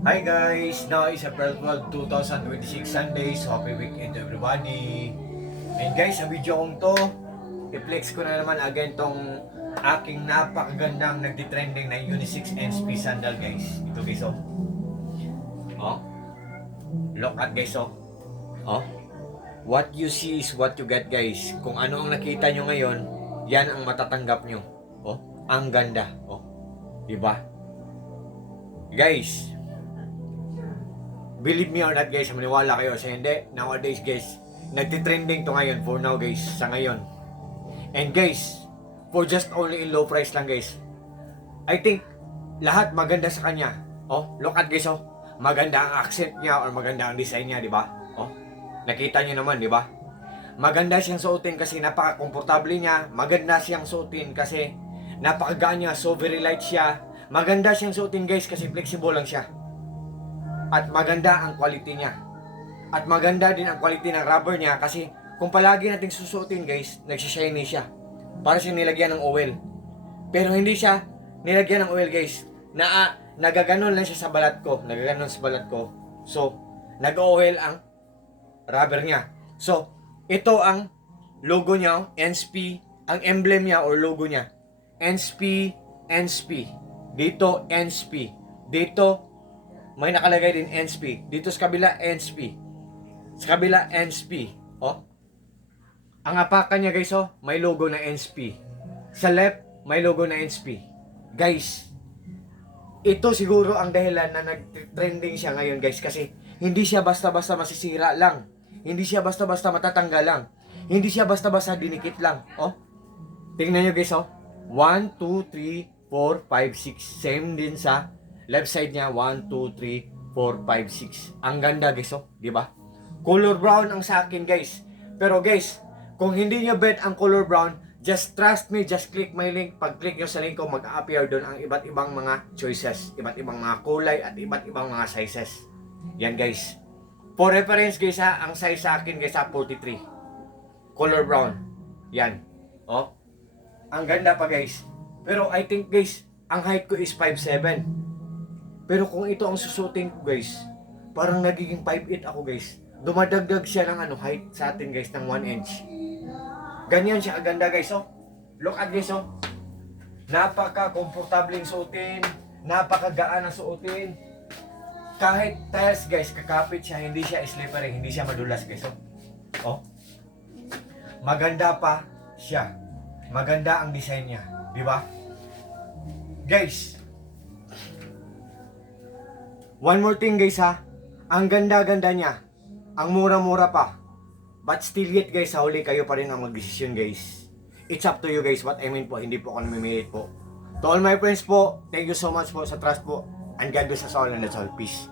Hi guys! Now is April 12, 2026 Sunday. So happy weekend to everybody. And guys, sa video kong to, i-flex ko na naman again tong aking napakagandang nagtitrending na unisex NSP sandal guys. Ito guys oh. Oh. Look at guys oh. Oh. What you see is what you get guys. Kung ano ang nakita nyo ngayon, yan ang matatanggap nyo. Oh. Ang ganda. Oh. Diba? Guys, believe me or not guys, maniwala kayo sa hindi. Nowadays guys, nagtitrending to ngayon for now guys, sa ngayon. And guys, for just only in low price lang guys. I think lahat maganda sa kanya. Oh, look at guys oh. Maganda ang accent niya or maganda ang design niya, di ba? Oh, nakita niyo naman, di ba? Maganda siyang suotin kasi napaka-komportable niya. Maganda siyang suotin kasi napakagaan niya, so very light siya. Maganda siyang suotin guys kasi flexible lang siya. At maganda ang quality niya. At maganda din ang quality ng rubber niya kasi kung palagi nating susuotin guys, nagsishiny siya. Para siyang nilagyan ng oil. Pero hindi siya nilagyan ng oil guys. Nagaganon lang siya sa balat ko. Nagaganon sa balat ko. So, nag-oil ang rubber niya. So, ito ang logo niya, NSP. Ang emblem niya or logo niya. NSP, NSP. Dito, NSP. Dito, may nakalagay din NSP. Dito sa kabila, NSP. Sa kabila, NSP. Oh. Ang apakan niya guys, oh, may logo na NSP. Sa left, may logo na NSP. Guys, ito siguro ang dahilan na nag-trending siya ngayon guys. Kasi hindi siya basta-basta masisira lang. Hindi siya basta-basta matatanggal lang. Hindi siya basta-basta dinikit lang. Oh. Tingnan nyo guys, oh. 1, 2, 3, 4, 5, 6. Same din sa left side niya, 1, 2, 3, 4, 5, 6. Ang ganda guys, oh, di ba? Color brown ang sa akin guys. Pero guys, kung hindi niyo bet ang color brown, just trust me, just click my link. Pag click niyo sa link ko, mag-appear doon ang iba't ibang mga choices, iba't ibang mga kulay at iba't ibang mga sizes. Yan guys. For reference guys ha, ang size sa akin guys ha, 43. Color brown. Yan. Oh. Ang ganda pa guys. Pero I think guys, ang height ko is 5'7". Pero kung ito ang susutin ko guys, parang nagiging 5'8 ako guys. Dumadagdag siya ng height sa atin guys ng 1 inch. Ganyan siya kaganda guys oh. Look at guys oh. Napaka-komportableng suotin, napakagaan ang suotin. Kahit tiles guys, kakapit siya, hindi siya slippery, hindi siya madulas guys oh. Oh. Maganda pa siya. Maganda ang design niya, di ba? Guys, one more thing guys ha. Ang ganda-ganda niya. Ang mura-mura pa. But still yet guys, sa huli kayo pa rin ang mag-desisyon guys. It's up to you guys. What I mean po, hindi po ako namimilit po. To all my friends po, thank you so much po sa trust po. And God bless us all and that's all. Peace.